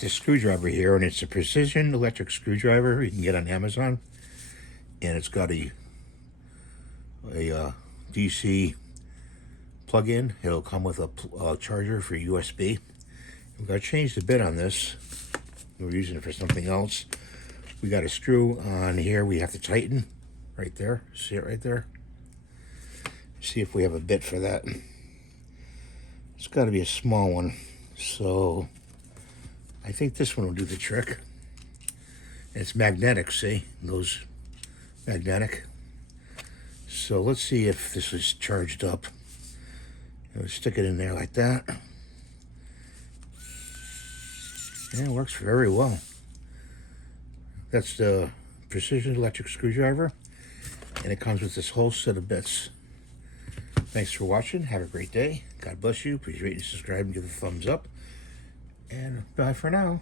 This screwdriver here, and it's a precision electric screwdriver you can get on Amazon, and it's got a DC plug-in. It'll come with a charger for USB. We've got to change the bit on this. We're using it for something else. We got a screw on here we have to tighten right there. See it right there? See if we have a bit for that. It's got to be a small one, so I think this one will do the trick. It's magnetic, see? It goes magnetic. So let's see if this is charged up. We'll stick it in there like that. Yeah, it works very well. That's the precision electric screwdriver, and it comes with this whole set of bits. Thanks for watching. Have a great day. God bless you. Please rate and subscribe and give a thumbs up. And bye for now.